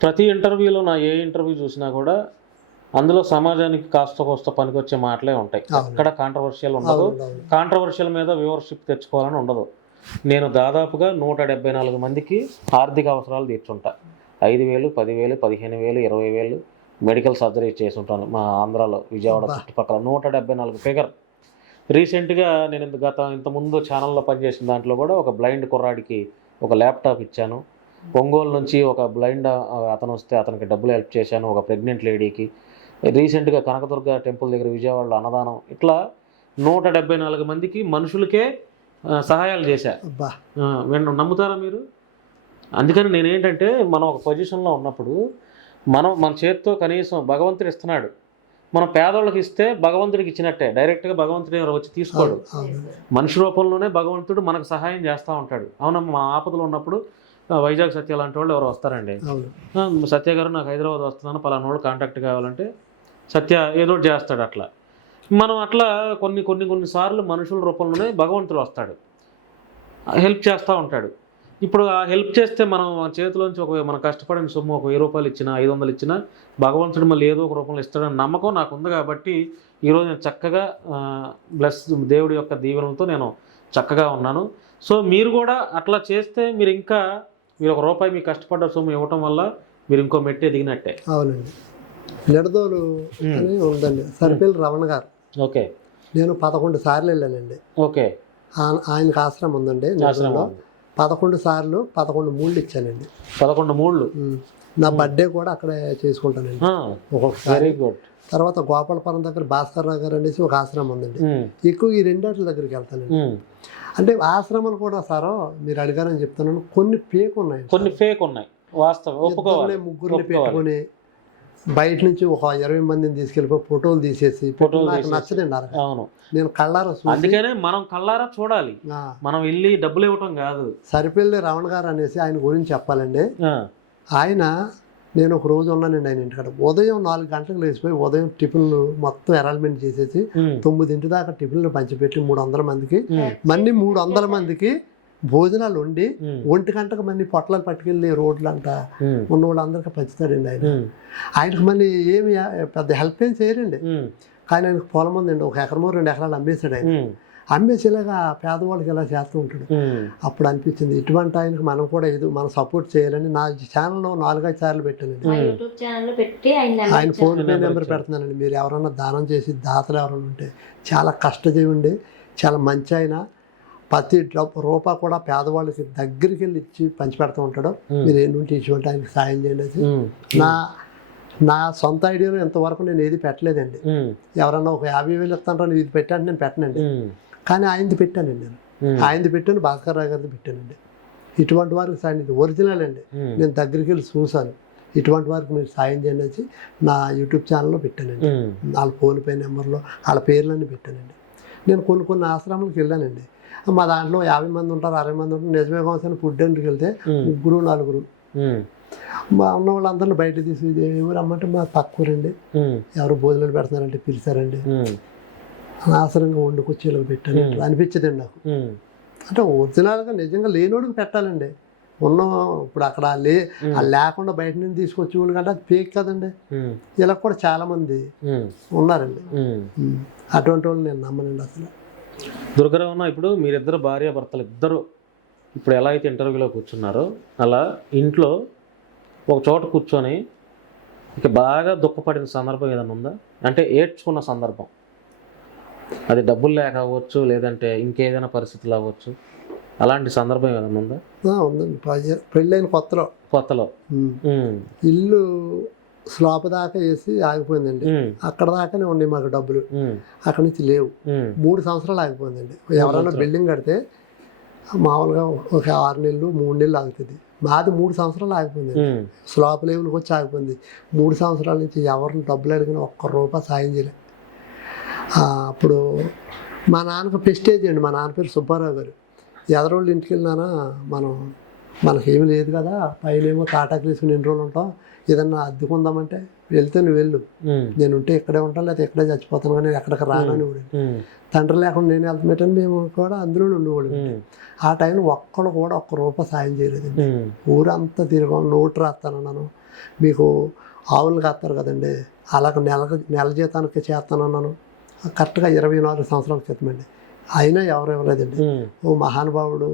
ప్రతి ఇంటర్వ్యూలో నా ఏ ఇంటర్వ్యూ చూసినా కూడా అందులో సమాజానికి కాస్త కోస్త పనికొచ్చే మాటలే ఉంటాయి. ఎక్కడ కాంట్రవర్షియల్ ఉండదు, కాంట్రవర్షియల్ మీద వ్యూవర్షిప్ తెచ్చుకోవాలని ఉండదు. నేను దాదాపుగా 174 మందికి ఆర్థిక అవసరాలు తీర్చుంటా. 5,000 10,000 15,000 20,000 మెడికల్ సర్జరీ చేసి ఉంటాను మా ఆంధ్రాలో, విజయవాడ చుట్టుపక్కల 174 ఫిగర్. రీసెంట్గా నేను ఇంతకుముందు ఛానల్లో పనిచేసిన దాంట్లో కూడా ఒక బ్లైండ్ కుర్రాడికి ఒక ల్యాప్టాప్ ఇచ్చాను. ఒంగోలు నుంచి ఒక బ్లైండ్ అతను వస్తే అతనికి డబ్బులు హెల్ప్ చేశాను. ఒక ప్రెగ్నెంట్ లేడీకి రీసెంట్గా కనకదుర్గ టెంపుల్ దగ్గర విజయవాడలో అన్నదానం. ఇట్లా 174 మందికి మనుషులకే సహాయాలు చేశా. నమ్ముతారా మీరు? అందుకని నేనేంటంటే మనం ఒక పొజిషన్లో ఉన్నప్పుడు మన చేతితో కనీసం భగవంతుడు ఇస్తున్నాడు, మనం పేదవాళ్ళకి ఇస్తే భగవంతుడికి ఇచ్చినట్టే. డైరెక్ట్గా భగవంతుడు ఎవరు వచ్చి తీసుకోడు, మనిషి రూపంలోనే భగవంతుడు మనకు సహాయం చేస్తూ ఉంటాడు. అవునమ్మా, మా ఆపదలో ఉన్నప్పుడు వైజాగ్ సత్య లాంటి వాళ్ళు ఎవరు వస్తారండి, సత్య గారు నాకు హైదరాబాద్ వస్తున్నాను, పలానా వాళ్ళు కాంటాక్ట్ కావాలంటే సత్య ఏదో చేస్తాడు. అట్లా మనం అట్లా కొన్ని సార్లు మనుషుల రూపంలోనే భగవంతుడు వస్తాడు, హెల్ప్ చేస్తూ ఉంటాడు. ఇప్పుడు ఆ హెల్ప్ చేస్తే మనం చేతిలోంచి మన కష్టపడిన సొమ్ము ఒక 1000 రూపాయలు ఇచ్చినా 500 ఇచ్చినా భగవంతుడు మళ్ళీ ఏదో ఒక రూపంలో ఇస్తాడని నమ్మకం నాకు ఉంది. కాబట్టి ఈరోజు నేను చక్కగా దేవుడి యొక్క దీవెనలతో నేను చక్కగా ఉన్నాను. సో మీరు కూడా అట్లా చేస్తే మీరు మీరు 1 రూపాయి మీ కష్టపడ్డ సొమ్ము ఇవ్వటం వల్ల మీరు ఇంకో మెట్టు ఎదిగినట్టే. అవునండి. నిడదోలు అని ఉందండి, సరిపల్లి రమణ గారు. ఓకే. నేను 11 సార్లు వెళ్ళానండి. ఓకే. ఆయనకు ఆశ్రమం ఉందండి. 11 సార్లు 11 మూళ్ళు ఇచ్చానండి. 11 మూళ్ళు. నా బర్త్డే కూడా అక్కడే చేసుకుంటానండి ఒక్కొక్కసారి. తర్వాత గోపాలపురం దగ్గర భాస్కర్ రావు గారు అనేసి ఒక ఆశ్రమం ఉందండి. ఎక్కువ ఈ రెండాట్ల దగ్గరికి వెళ్తానండి. అంటే ఆశ్రమాలు కూడా సారో మీరు అడిగారని చెప్తున్నాను, కొన్ని ఫేక్ ఉన్నాయి. వాస్తవం. ముగ్గురిని పెట్టుకొని బయట నుంచి ఒక 20 మందిని తీసుకెళ్ళిపోయి ఫోటోలు తీసేసి నాకు నచ్చదండి. అవును, నేను కళ్ళారా అందుకనే మనం కళ్ళారా చూడాలి, మనం వెళ్ళి డబ్బులు ఇవ్వటం కాదు. సరిపల్లి రమణ గారు అనేసి ఆయన గురించి చెప్పాలండి. ఆయన నేను ఒక రోజు ఉన్నానండి ఆయన ఇంటికాడ. ఉదయం 4 గంటలకు లేచిపోయి ఉదయం టిఫిన్లు మొత్తం అరేంజ్మెంట్ చేసేసి 9 దాకా టిఫిన్లు పంచిపెట్టి 300 మందికి, మళ్ళీ 300 మందికి భోజనాలు వండి 1 గంటకు మళ్ళీ పొట్లాలు పట్టుకెళ్ళి రోడ్లంట ఉన్న వాళ్ళందరికీ పంచుతాడండి ఆయన. ఆయనకు మళ్ళీ ఏమి పెద్ద హెల్ప్ ఏం చేయరండి, కానీ ఆయనకు పొలం ఉందండి, 1 ఎకరమో 2 ఎకరాలు అమ్మేశాడు ఆయన. అమ్మేసి ఇలాగా పేదవాళ్ళకి ఇలా చేస్తూ ఉంటాడు. అప్పుడు అనిపించింది ఇటువంటి ఆయనకు మనం కూడా ఏదో మనం సపోర్ట్ చేయాలని నా ఛానల్లో 4-5 సార్లు పెట్టానండి. మా యూట్యూబ్ ఛానల్లో పెట్టి ఆయన ఫోన్ పే నెంబర్ పెడుతున్నానండి. మీరు ఎవరన్నా దానం చేసి దాతలు ఎవరైనా ఉంటే, చాలా కష్టజీవండి, చాలా మంచి ఆయన. ప్రతి రూపా కూడా పేదవాళ్ళకి దగ్గరికి వెళ్ళి ఇచ్చి పంచిపెడుతూ ఉంటాడు. మీరు ఏంటంటే ఇటువంటి ఆయనకి సాయం చేయండి అది. నా సొంత ఐడియాలో ఇంతవరకు నేను ఏది పెట్టలేదండి. ఎవరన్నా ఒక 50,000 ఇస్తాను ఇది పెట్టాను నేను పెట్టనండి, కానీ ఆయనది పెట్టానండి. నేను ఆయనది పెట్టాను, భాస్కర్ రావు గారిది పెట్టానండి. ఇటువంటి వారికి సాయం ఒరిజినల్ అండి, నేను దగ్గరికి వెళ్ళి చూశాను. ఇటువంటి వారికి మీరు సాయం చేయండి వచ్చి నా యూట్యూబ్ ఛానల్లో పెట్టానండి. వాళ్ళ ఫోన్ పే నెంబర్లో వాళ్ళ పేర్లన్నీ పెట్టానండి. నేను కొన్ని ఆశ్రమాలకు వెళ్ళానండి. మా దాంట్లో 50 మంది ఉంటారు, 60 మంది ఉంటారు. నిజమే కావాల్సిన ఫుడ్ ఇంటికి వెళ్తే 3-4 మా ఉన్న వాళ్ళందరినీ బయట తీసి ఎవరు రమ్మంటే మా పక్కూరండి, ఎవరు భోజనాలు పెడుతున్నారంటే పిలిచారండి. అనవసరంగా వండుకొచ్చి ఇలా పెట్టాను అనిపించదండి నాకు. అంటే ఒరిజినల్గా నిజంగా లేనోడికి పెట్టాలండి. ఉన్న ఇప్పుడు అక్కడ లేకుండా బయట నుంచి తీసుకొచ్చి వాళ్ళు కంటే అది ఫేక్ కదండి. ఇలా కూడా చాలా మంది ఉన్నారండి. అటువంటి వాళ్ళు నేను నమ్మనండి అసలు. దుర్గారావు, ఇప్పుడు మీరిద్దరు భార్యాభర్తలు ఇద్దరు ఇప్పుడు ఎలా అయితే ఇంటర్వ్యూలో కూర్చున్నారో అలా ఇంట్లో ఒక చోట కూర్చొని ఇక బాగా దుఃఖపడిన సందర్భం ఏదైనా ఉందా? అంటే ఏడ్చుకున్న సందర్భం, అది డబ్బులు లేక అవ్వచ్చు, లేదంటే ఇంకేదైనా పరిస్థితులు అవ్వచ్చు, అలాంటి సందర్భం ఏదైనా ఉందా? ఉందండి. పెళ్ళైన కొత్తలో ఇల్లు స్లాబ్ దాకా వేసి ఆగిపోయిందండి. అక్కడ దాకానే ఉన్నాయి మాకు డబ్బులు, అక్కడి నుంచి లేవు. 3 సంవత్సరాలు ఆగిపోయిందండి. ఎవరైనా బిల్డింగ్ కడితే మామూలుగా ఒక 6 నెలలు 3 నెలలు ఆగుతుంది. మాది 3 సంవత్సరాలు ఆగిపోయింది. స్లాబ్ లెవెల్కి వచ్చి ఆగిపోయింది. 3 సంవత్సరాల నుంచి ఎవరిని డబ్బులు అడిగినా ₹1 సాయం చేయలేదు. అప్పుడు మా నాన్నకు ప్రెస్టేజ్ అండి. మా నాన్న పేరు సుబ్బారావు గారు. ఎదరోళ్ళు ఇంటికి వెళ్ళినానా మనకేమీ లేదు కదా, పైనేమో తాటాకు తీసుకుని ఎన్ని రోజులు ఉంటాం, ఏదన్నా అద్దెకుందామంటే వెళ్తే నువ్వు వెళ్ళు, నేను ఉంటే ఇక్కడే ఉంటాను లేదా ఇక్కడే చచ్చిపోతాను, కానీ ఎక్కడికి రానని వాడు. తండ్రి లేకుండా నేను వెళ్తున్నట్టని మేము కూడా అందులో ఉండేవాడు. ఆ టైంలో ఒక్కడు కూడా ₹1 సాయం చేయలేదండి. ఊరంతా తిరగం, నోటు రాస్తానన్నాను, మీకు ఆవులు కాస్తారు కదండి, అలాగ నెల జీతానికి చేస్తానన్నాను. కరెక్ట్గా 24 సంవత్సరాల క్రితమండి. అయినా ఎవరు ఇవ్వలేదండి. ఓ మహానుభావుడు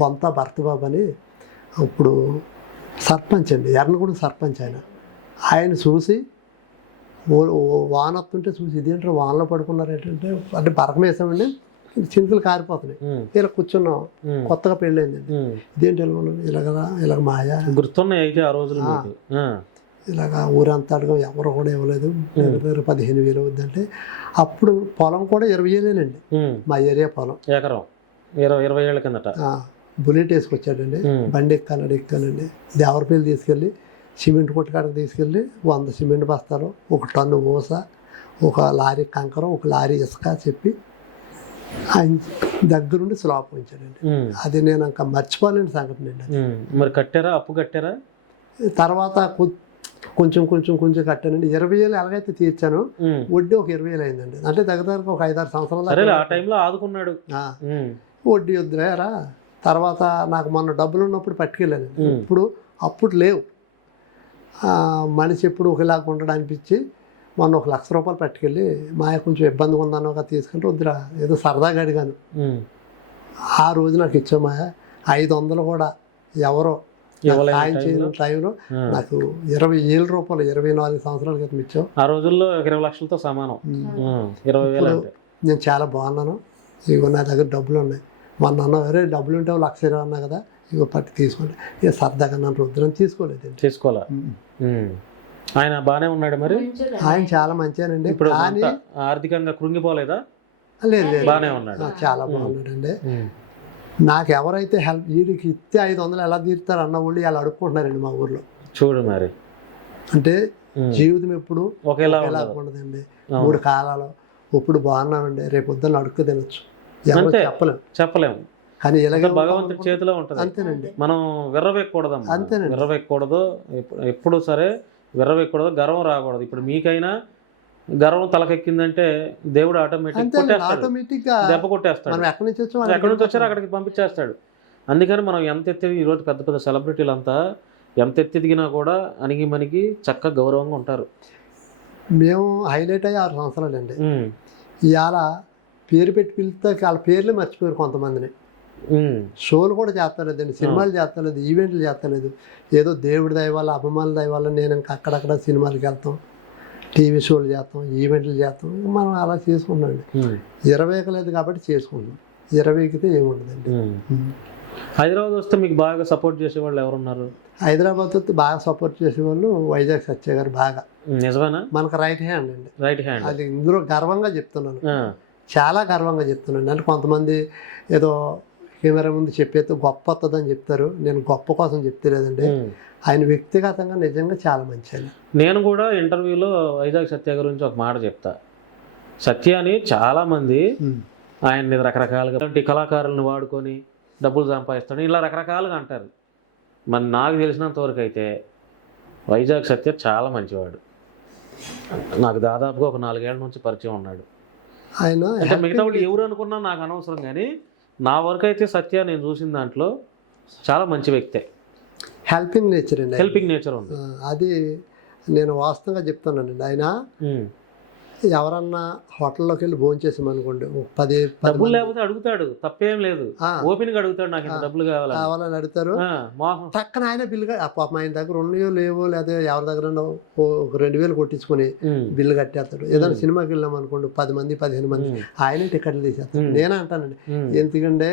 బొంత భర్తబాబు అని ఇప్పుడు సర్పంచ్ అండి, ఎర్నగూడెం సర్పంచ్ ఆయన చూసి వాన వస్తుంటే చూసి ఇదేంటో వానలో పడుకున్నారు ఏంటంటే, అంటే బరకం వేసామండి, చినుకులు కారిపోతున్నాయి. ఇలా కూర్చున్నాం, కొత్తగా పెళ్ళైందండి. ఇదేంటి ఇలాగ మాయా గుర్తున్నాయి అయితే ఆ రోజులు. ఇలాగా ఊరంతా అడగం, ఎవరు కూడా ఇవ్వలేదు. 15,000 అవుద్దంటే అప్పుడు పొలం కూడా 20,000 మా ఏరియా పొలం. ఎకరం 20 ఏళ్ళ కిందట బుల్లెట్ వేసుకొచ్చాడండి. బండి ఎక్కానండి. దేవరపల్లి తీసుకెళ్ళి సిమెంట్ కొట్టుకాడికి తీసుకెళ్ళి 100 సిమెంట్ బస్తాలు, 1 టన్ను ఊస, 1 లారీ కంకరం, 1 లారీ ఇసుక చెప్పి ఆయన దగ్గరుండి స్లాబ్ ఉంచాడండి. అది నేను ఇంకా మర్చిపోలేని సంఘటన అండి. మరి కట్టారా? అప్పు కట్టారా? తర్వాత కొంచెం కట్టానండి. 20,000 ఎలాగైతే తీర్చాను, వడ్డీ ఒక 20,000 అయిందండి. అంటే దగ్గర ఒక 5-6 సంవత్సరాలు ఆ టైంలో ఆదుకున్నాడు. వడ్డీ వద్దురా. తర్వాత నాకు మొన్న డబ్బులు ఉన్నప్పుడు పట్టుకెళ్ళాను. అప్పుడు లేవు. మనిషి ఎప్పుడు ఒకలాగా ఉండడం అనిపించి మొన్న ₹1,00,000 పట్టుకెళ్ళి మాయ కొంచెం ఇబ్బందిగా ఉందన్నగా తీసుకుంటే వద్దురా ఏదో సరదాగా అడిగాను. ఆ రోజు నాకు ఇచ్చా మాయ 500 కూడా ఎవరో సాయం చేయని టైంలో నాకు ₹20,000 24 సంవత్సరాల క్రితం ఇచ్చావు. ఆ రోజుల్లో 20 లక్షలతో సమానం. 20,000 నేను చాలా బాగున్నాను, ఇగో నా దగ్గర డబ్బులు ఉన్నాయి. మొన్న అన్న వేరే డబ్బులు ఉంటే ₹1,20,000 అన్నా కదా, ఇగో పట్టి తీసుకోండి. ఇక సరదాగా నన్ను రుద్రం తీసుకోలే. ఆయన బాగానే ఉన్నాడు మరి? ఆయన చాలా మంచిగానండి. ఇప్పుడు ఆర్థికంగా కృంగిపోలేదా? లేదు, బాగానే ఉన్నాడు, చాలా బాగున్నాడండి. నాకు ఎవరైతే హెల్ప్ వీడికి ఇస్తే 500 ఎలా తీరుతారు అన్న వాళ్ళు ఇలా అడుక్కుంటున్నారండి మా ఊర్లో. చూడు మరి, అంటే జీవితం ఎప్పుడు ఒకేలా ఉండదండి. 3 కాలాలు ఇప్పుడు బాగున్నామండి, రేపు పొద్దున్న అడుక్కు తినొచ్చు, చెప్పలేము. కానీ ఇలాగే భగవంతుడి చేతిలో ఉంటుంది. అంతేనండి. మనం విర్రవేయకూడదు. అంతేనండి, విర్రవేయకూడదు. ఎప్పుడు సరే విర్రవేయకూడదు, గర్వం రాకూడదు. ఇప్పుడు మీకైనా గర్వం తలకెక్కిందంటే దేవుడు ఆటోమేటిక్ దెబ్బ కొట్టేస్తాడు. ఎక్కడి నుంచి వచ్చారో అక్కడికి పంపించేస్తాడు. అందుకని మనం ఎంత ఎత్తి ఈరోజు పెద్ద పెద్ద సెలబ్రిటీలు అంతా ఎంత ఎత్తిదిగినా కూడా అణిగి మనకి చక్కగా గౌరవంగా ఉంటారు. మేము హైలైట్ అయ్యి 6 సంవత్సరాలండి. ఉమ్, ఇవాళ పేరు పెట్టి పిలిస్తే వాళ్ళ పేర్లు మర్చిపోయారు కొంతమందిని. ఉమ్, షోలు కూడా చేస్తలేదండి, సినిమాలు చేస్తలేదు, ఈవెంట్లు చేస్తలేదు. ఏదో దేవుడి దయ వల్ల, అభిమానుల దయ వల్ల నేను ఇంకా అక్కడక్కడ సినిమాలకు వెళ్తాం, టీవీ షోలు చేస్తాం, ఈవెంట్లు చేస్తాం. మనం అలా చేసుకుంటామండి. ఉమ్, 20 లేదు కాబట్టి చేసుకుంటాం. 20కి ఏముండదండి. ఉమ్. హైదరాబాద్ వస్తే మీకు బాగా సపోర్ట్ చేసేవాళ్ళు ఎవరున్నారు? హైదరాబాద్ బాగా సపోర్ట్ చేసేవాళ్ళు వైజాగ్ సత్య గారు బాగా. నిజమేనా? మనకు రైట్ హ్యాండ్ అండి. Right hand. అది ఇందులో గర్వంగా చెప్తున్నాను, చాలా గర్వంగా చెప్తున్నాను. అంటే కొంతమంది ఏదో కెమెరా ముందు చెప్పేది గొప్ప వస్తుందని చెప్తారు, నేను గొప్ప కోసం చెప్తలేదండి. ఆయన వ్యక్తిగతంగా నిజంగా చాలా మంచి ఆయన. నేను కూడా ఇంటర్వ్యూలో వైజాగ్ సత్య గురించి ఒక మాట చెప్తా. సత్య అని చాలామంది ఆయన్ని రకరకాలుగా ఇలాంటి కళాకారులను వాడుకొని డబ్బులు సంపాదిస్తాడు, ఇలా రకరకాలుగా అంటారు. మరి నాకు తెలిసినంత వరకు అయితే వైజాగ్ సత్య చాలా మంచివాడు. నాకు దాదాపుగా ఒక 4 ఏళ్ల నుంచి పరిచయం ఉన్నాడు. ఆయన అంటే మిగతా వాళ్ళు ఎవరు అనుకున్నా నాకు అనవసరం, కానీ నా వరకు అయితే సత్య నేను చూసిన దాంట్లో చాలా మంచి వ్యక్తే. హెల్పింగ్ నేచర్ అండి. హెల్పింగ్ నేచర్ ఉంది. అది నేను వాస్తవంగా చెప్తానండి. ఆయన ఎవరన్నా హోటల్లోకి వెళ్ళి భోజనం చేసామనుకోండి, 10 డబ్బులు లేకపోతే అడుగుతాడు, తప్పేం లేదు. ఓపెన్ గా అడుగుతాడు, నాకు ఇంత డబ్బులు కావాలని అడుగుతారు. పక్కన ఆయన బిల్లు పాపం ఆయన దగ్గర ఉన్నాయో లేవో, లేదా ఎవరి దగ్గర 2,000 కొట్టించుకుని బిల్లు కట్టేస్తాడు. ఏదైనా సినిమాకి వెళ్ళాం అనుకోండి, 10 మంది 15 మంది, ఆయనే టికెట్లు తీసేస్తాడు. నేనే అంటానండి, ఎందుకంటే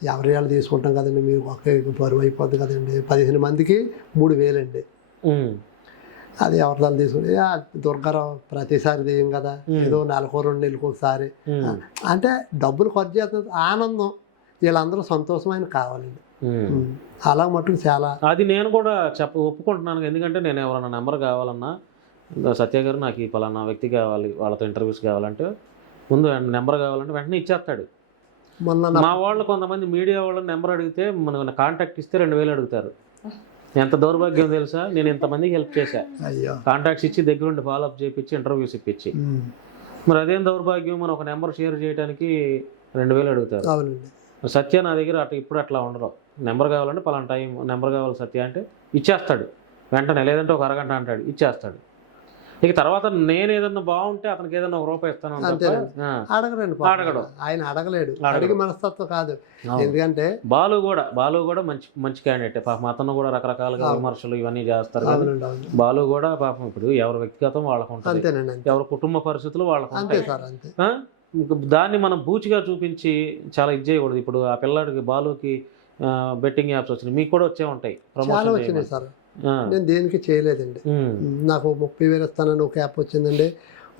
ఎవరి వాళ్ళు తీసుకుంటాం కదండి, మీరు ఒకే బరువు అయిపోద్ది కదండి. 15 మందికి 3,000 అండి. అది ఎవరిదాలు తీసుకుని దుర్గారావు ప్రతిసారి తీయం కదా, ఏదో 2 నెలలకు ఒకసారి. అంటే డబ్బులు ఖర్చు చేస్తుంది, ఆనందం వీళ్ళందరూ సంతోషమైన కావాలండి. అలా మటుకు చాలా అది నేను కూడా ఒప్పుకుంటున్నాను. ఎందుకంటే నేను ఎవరైనా నెంబర్ కావాలన్నా, సత్య గారు నాకు ఈ పలానా వ్యక్తి కావాలి, వాళ్ళతో ఇంటర్వ్యూస్ కావాలంటే ముందు నెంబర్ కావాలంటే వెంటనే ఇచ్చేస్తాడు. మొన్న మా వాళ్ళు కొంతమంది మీడియా వాళ్ళని నెంబర్ అడిగితే మన కాంటాక్ట్ ఇస్తే 2,000 అడుగుతారు. ఎంత దౌర్భాగ్యం తెలుసా, నేను ఇంతమందికి హెల్ప్ చేశా, కాంటాక్ట్స్ ఇచ్చి దగ్గరుండి ఫాలోఅప్ చేయించి ఇంటర్వ్యూస్ ఇప్పించి. మరి అదేం దౌర్భాగ్యం, మనం ఒక నెంబర్ షేర్ చేయడానికి 2,000 అడుగుతారు. సత్య నా దగ్గర ఇప్పుడు అట్లా ఉండరు. నెంబర్ కావాలంటే పలానా టైం నెంబర్ కావాలి సత్య అంటే ఇచ్చేస్తాడు వెంటనే, లేదంటే ఒక అరగంట అంటాడు, ఇచ్చేస్తాడు. ఇక తర్వాత నేను ఏదన్నా బాగుంటే అతనికి ఏదన్నా ₹1 ఇస్తాను, అడగడు. ఆయన అడగలేడు, అడిగి మనస్తత్వం కాదు. ఎందుకంటే బాలు కూడా మంచి క్యాండిడేట్. పాపం అతను కూడా రకరకాలుగా విమర్శలు ఇవన్నీ చేస్తారు. బాలు కూడా పాపం ఇప్పుడు ఎవరి వ్యక్తిగతం వాళ్ళకు ఉంటుంది, ఎవరి కుటుంబ పరిస్థితులు వాళ్ళకు ఉంటాయి. దాన్ని మనం బూచిగా చూపించి చాలా ఇది చేయకూడదు. ఇప్పుడు ఆ పిల్లాడికి బాలుకి బెట్టింగ్ యాప్స్ వచ్చినాయి, మీకు కూడా వచ్చే ఉంటాయి. చాలా వచ్చినాయి సార్, నేను దేనికి చేయలేదండి. నాకు 30,000 ఇస్తానని ఒక యాప్ వచ్చిందండి,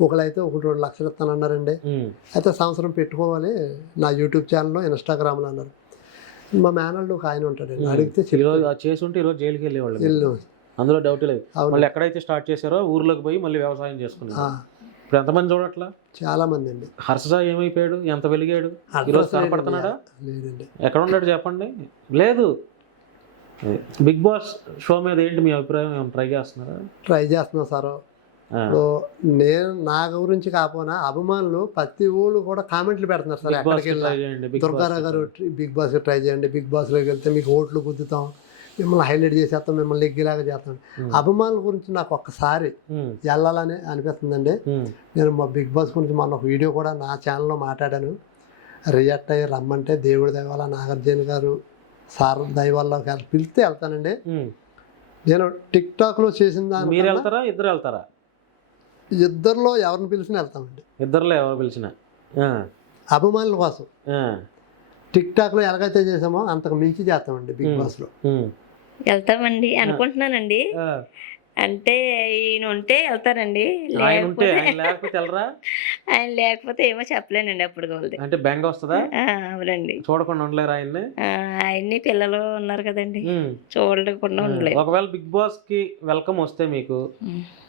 ఒకళ్ళైతే 1-2 లక్షలు ఇస్తానన్నారండి. అయితే సంవత్సరం పెట్టుకోవాలి నా యూట్యూబ్ ఛానల్లో, ఇన్స్టాగ్రామ్లో అన్నారు. మా మేనల్డ్ ఒక ఆయన ఉంటాడండి, అడిగితే చేసి ఉంటే ఈరోజు జైలుకి వెళ్ళేవాళ్ళు, అందులో డౌట్ లేదు. మళ్ళీ ఎక్కడైతే స్టార్ట్ చేశారో ఊర్లోకి పోయి మళ్ళీ వ్యవసాయం చేసుకున్నారు. ఇప్పుడు ఎంతమంది చూడట్లా, చాలా మంది అండి. హర్ష ఏమైపోయాడు, ఎంత వెలిగాడు, ఈరోజు కనపడుతున్నాడా? లేదండి. ఎక్కడ ఉన్నాడు చెప్పండి. లేదు. బిగ్ బాస్ షో మీద ఏంటి మీ అభిప్రాయం, ఏమైనా ట్రై చేస్తున్నారా? ట్రై చేస్తున్నా సార్. నేను నా గురించి కాకపోయినా అభిమానులు ప్రతి ఊళ్ళు కూడా కామెంట్లు పెడుతున్నారు సార్, ఎక్కడికి వెళ్ళి దుర్గారావు గారు బిగ్ బాస్ ట్రై చేయండి, బిగ్ బాస్లోకి వెళ్తే మీకు ఓట్లు గుద్దుతాం, మిమ్మల్ని హైలైట్ చేసేస్తాం, మిమ్మల్ని ఎగ్గిలాగా చేస్తాం. అభిమానుల గురించి నాకు ఒక్కసారి వెళ్ళాలని అనిపిస్తుందండి. నేను మా బిగ్ బాస్ గురించి మొన్న ఒక వీడియో కూడా నా ఛానల్లో మాట్లాడాను. రియాక్ట్ అయ్యి రమ్మంటే దేవుడి దయ వల్ల నాగార్జున గారు సార్ దయ వల్ల పిలిస్తే వెళ్తానండి. నేను టిక్ టాక్లో చేసిన దాన్ని మీరు వెళ్తారా, ఇద్దరు వెళ్తారా? ఇద్దరిలో ఎవరిని పిలిచినా వెళ్తామండి. ఇద్దరులో ఎవరు పిలిచినా అభిమానుల కోసం. టిక్ టాక్లో ఎలాగైతే చేసామో అంతకు మించి చేస్తామండి బిగ్ బాస్లో. వెళ్తామండి అనుకుంటున్నానండి. అంటే ఈయన ఉంటే వెళ్తారండి, ఆయన లేకపోతే ఏమో చెప్పలేనండి. అప్పుడు అంటే బెంగ వస్తుందా? అవునండి, చూడకుండా ఉండలేరు ఆయన్ని. ఆయన్ని పిల్లలు ఉన్నారు కదండి, చూడకుండా ఉండలేదు. ఒకవేళ బిగ్ బాస్ కి వెల్కమ్ వస్తే, మీకు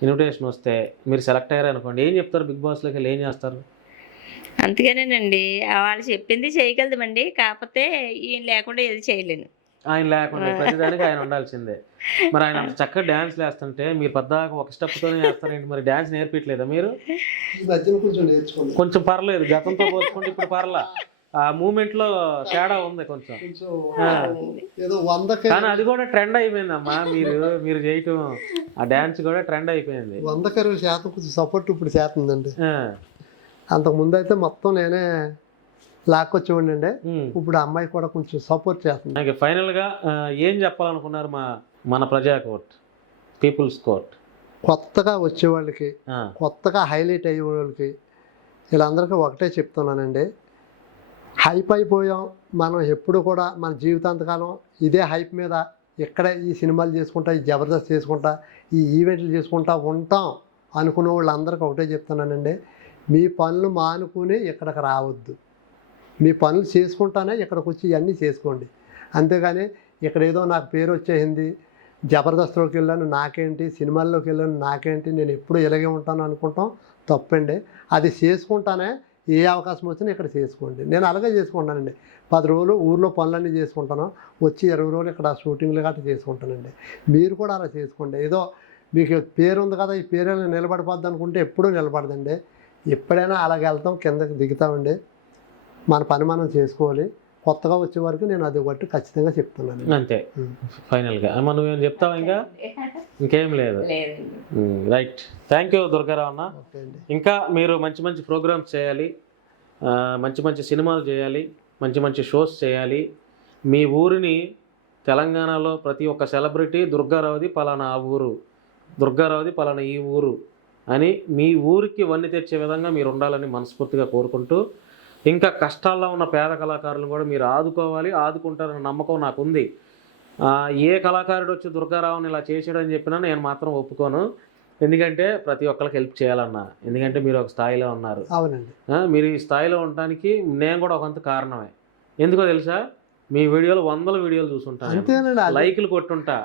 ఇన్విటేషన్ వస్తే, మీరు సెలెక్ట్ అయ్యారు అనుకోండి, ఏం చెప్తారు? బిగ్ బాస్ లోకి ఏం చేస్తారు? అంతేగానేనండి, వాళ్ళు చెప్పింది చేయగలదామండి, కాకపోతే ఈయన లేకుండా ఏది చేయలేను. ఆయన లేకుండా ప్రతిదానికి ఆయన ఉండాల్సిందే. మరి ఆయన అంత చక్కగా డాన్స్ వేస్తుంటే మీరు పద్దాక ఒక స్టెప్తోనే వేస్తారేంటి? మరి డాన్స్ నేర్పించలేదా మీరు? కొంచెం పర్లేదు, గతంతో పోల్చుకుంటే ఇప్పుడు పర్లా. ఆ మూమెంట్ లో తేడా ఉంది కొంచెం. ఏదో 100కి కానీ అది కూడా ట్రెండ్ అయిపోయిందమ్మా. మీరు చేయటం ఆ డాన్స్ కూడా ట్రెండ్ అయిపోయింది. 100కి 20% కొంచెం సపోర్ట్ ఇప్పుడు చేస్తుందండి. ఆ, అంతకు ముందు అయితే మొత్తం నేనే లాక్కొచ్చేవాడిని అండి. ఇప్పుడు ఆ అమ్మాయి కూడా కొంచెం సపోర్ట్ చేస్తుంది. నాకు ఫైనల్ గా ఏం చెప్పాలనుకున్నారు మన ప్రజా కోర్ట్, పీపుల్స్ కోర్ట్? కొత్తగా వచ్చేవాళ్ళకి, కొత్తగా హైలైట్ అయ్యే వాళ్ళకి, వీళ్ళందరికీ ఒకటే చెప్తున్నానండి. హైప్ అయిపోయాం మనం, ఎప్పుడు కూడా మన జీవితాంతకాలం ఇదే హైప్ మీద ఇక్కడే ఈ సినిమాలు చేసుకుంటా, ఈ జబర్దస్త్ చేసుకుంటా, ఈ ఈవెంట్లు చేసుకుంటా ఉంటాం అనుకునే వాళ్ళందరికీ ఒకటే చెప్తున్నానండి. మీ పనులు మానుకుని ఇక్కడికి రావద్దు. మీ పనులు చేసుకుంటానే ఇక్కడికి వచ్చి ఇవన్నీ చేసుకోండి. అంతేగాని ఇక్కడ ఏదో నాకు పేరు వచ్చేసింది, జబర్దస్త్లోకి వెళ్ళాను నాకేంటి, సినిమాల్లోకి వెళ్ళాను నాకేంటి, నేను ఎప్పుడు ఇలాగే ఉంటాను అనుకుంటాం తప్పండి. అది చేసుకుంటానే ఏ అవకాశం వచ్చినా ఇక్కడ చేసుకోండి. నేను అలాగే చేసుకుంటానండి. 10 రోజులు ఊర్లో పనులన్నీ చేసుకుంటాను, వచ్చి 20 రోజులు ఇక్కడ షూటింగ్లు గట్రా చేసుకుంటానండి. మీరు కూడా అలా చేసుకోండి. ఏదో మీకు పేరు ఉంది కదా, ఈ పేరు నిలబడిపోద్ది అనుకుంటే ఎప్పుడూ నిలబడదండి. ఎప్పుడైనా అలాగే వెళ్తాం, కిందకి దిగుతామండి. మన పని మనం చేసుకోవాలి. కొత్తగా వచ్చే వరకు నేను అది ఒకటి ఖచ్చితంగా చెప్తున్నాను. అంతే ఫైనల్గా. నువ్వేం చెప్తావా? ఇంకా ఇంకేం లేదు. రైట్, థ్యాంక్ యూ దుర్గారావు అన్న. ఇంకా మీరు మంచి మంచి ప్రోగ్రామ్స్ చేయాలి, మంచి మంచి సినిమాలు చేయాలి, మంచి మంచి షోస్ చేయాలి. మీ ఊరిని తెలంగాణలో ప్రతి ఒక్క సెలబ్రిటీ దుర్గారావుది పలానా ఆ ఊరు, దుర్గారావుది పలానా ఈ ఊరు అని మీ ఊరికి వన్ని తెచ్చే విధంగా మీరు ఉండాలని మనస్ఫూర్తిగా కోరుకుంటూ, ఇంకా కష్టాల్లో ఉన్న పేద కళాకారులను కూడా మీరు ఆదుకోవాలి, ఆదుకుంటారన్న నమ్మకం నాకుంది. ఏ కళాకారుడు వచ్చి దుర్గారావుని ఇలా చేసాడని చెప్పినా నేను మాత్రం ఒప్పుకోను. ఎందుకంటే ప్రతి ఒక్కరికి హెల్ప్ చేయాలన్నా, ఎందుకంటే మీరు ఒక స్థాయిలో ఉన్నారు. అవునండి. మీరు ఈ స్థాయిలో ఉండటానికి నేను కూడా ఒకంత కారణమే. ఎందుకో తెలుసా? మీ వీడియోలు 100 వీడియోలు చూసుంటాను, లైక్లు కొట్టుంటా,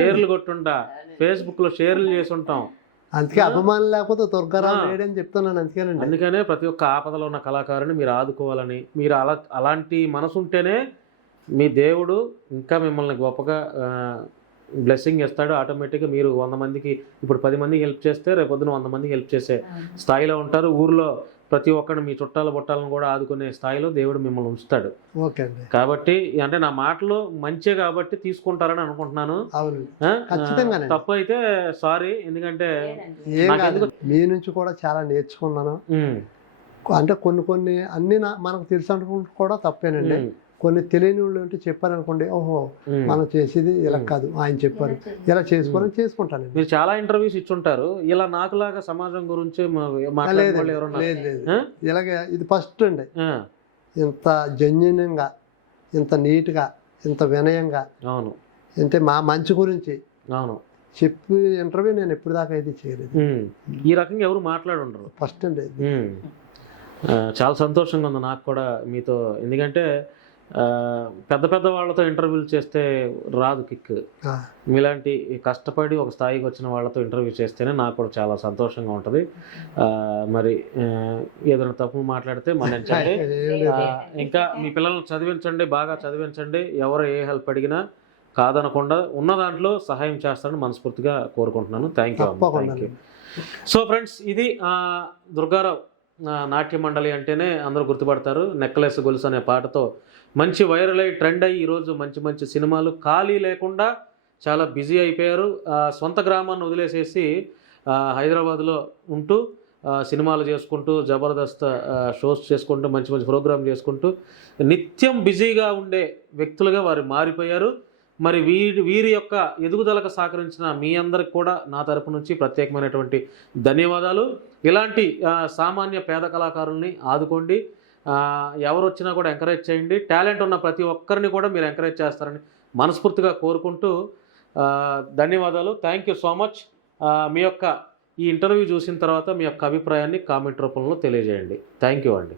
షేర్లు కొట్టుంటా, ఫేస్బుక్లో షేర్లు చేసుంటాం. అందుకే అభిమానం లేకపోతే దుర్గారావు లేడని చెప్తున్నాను. అందుకనే ప్రతి ఒక్క ఆపదలో ఉన్న కళాకారుని మీరు ఆదుకోవాలని, మీరు అలాంటి మనసు ఉంటేనే మీ దేవుడు ఇంకా మిమ్మల్ని గొప్పగా బ్లెస్సింగ్ ఇస్తాడు. ఆటోమేటిక్గా మీరు 100 మందికి, ఇప్పుడు 10 మందికి హెల్ప్ చేస్తే రేపొద్దున 100 మందికి హెల్ప్ చేసే స్థాయిలో ఉంటారు. ఊర్లో ప్రతి ఒక్కరిని, మీ చుట్టాల బొట్టాలను కూడా ఆదుకునే స్థాయిలో దేవుడు మిమ్మల్ని ఉంచుతాడు. కాబట్టి అంటే నా మాటలు మంచే కాబట్టి తీసుకుంటారని అనుకుంటున్నాను. తప్పు అయితే సారీ, ఎందుకంటే మీ నుంచి కూడా చాలా నేర్చుకున్నాను. అంటే కొన్ని అన్ని మనకు తెలుసు అనుకుంటే కూడా తప్పేనండి. కొన్ని తెలియని వాళ్ళు అంటే చెప్పారనుకోండి, ఓహో మనం చేసేది ఇలా కాదు, ఆయన చెప్పారు ఇలా చేసుకోవాలని చేసుకుంటాను. మీరు చాలా ఇంటర్వ్యూస్ ఇచ్చుంటారు, ఇలా నాకులాగా సమాజం గురించి ఇలాగే ఇది ఫస్ట్ అండి. ఇంత జెన్యూన్గా, ఇంత నీట్గా, ఇంత వినయంగా, అవును, అంటే మా మంచి గురించి అవును చెప్పి ఇంటర్వ్యూ నేను ఎప్పుడు దాకా అయితే చేయలేదు. ఈ రకంగా ఎవరు మాట్లాడుండరు, ఫస్ట్ అండి. చాలా సంతోషంగా ఉంది నాకు కూడా మీతో. ఎందుకంటే పెద్ద పెద్ద వాళ్ళతో ఇంటర్వ్యూలు చేస్తే రాదు కిక్. మీలాంటి కష్టపడి ఒక స్థాయికి వచ్చిన వాళ్ళతో ఇంటర్వ్యూ చేస్తేనే నాకు కూడా చాలా సంతోషంగా ఉంటుంది. మరి ఏదైనా తప్పు మాట్లాడితే మన్నించండి. ఇంకా మీ పిల్లల్ని చదివించండి, బాగా చదివించండి. ఎవరు ఏ హెల్ప్ అడిగినా కాదనకుండా ఉన్న దాంట్లో సహాయం చేస్తారని మనస్ఫూర్తిగా కోరుకుంటున్నాను. Thank you. సో ఫ్రెండ్స్, ఇది దుర్గారావు నాట్య మండలి అంటేనే అందరూ గుర్తుపడతారు. నెక్లెస్ గొలుసు అనే పాటతో మంచి వైరల్ అయ్యి ట్రెండ్ అయ్యి ఈరోజు మంచి మంచి సినిమాలు, ఖాళీ లేకుండా చాలా బిజీ అయిపోయారు. సొంత గ్రామాన్ని వదిలేసేసి హైదరాబాద్లో ఉంటూ సినిమాలు చేసుకుంటూ, జబర్దస్త్ షోస్ చేసుకుంటూ, మంచి మంచి ప్రోగ్రాం చేసుకుంటూ నిత్యం బిజీగా ఉండే వ్యక్తులుగా వారు మారిపోయారు. మరి వీరి యొక్క ఎదుగుదలకు సహకరించిన మీ అందరికి కూడా నా తరపు నుంచి ప్రత్యేకమైనటువంటి ధన్యవాదాలు. ఇలాంటి సామాన్య పేద కళాకారుల్ని ఆదుకోండి. ఎవరు వచ్చినా కూడా ఎంకరేజ్ చేయండి. టాలెంట్ ఉన్న ప్రతి ఒక్కరిని కూడా మీరు ఎంకరేజ్ చేస్తారని మనస్ఫూర్తిగా కోరుకుంటూ ధన్యవాదాలు. Thank you so much. మీ యొక్క ఈ ఇంటర్వ్యూ చూసిన తర్వాత మీ యొక్క అభిప్రాయాన్ని కామెంట్ రూపంలో తెలియజేయండి. థ్యాంక్ యూ అండి.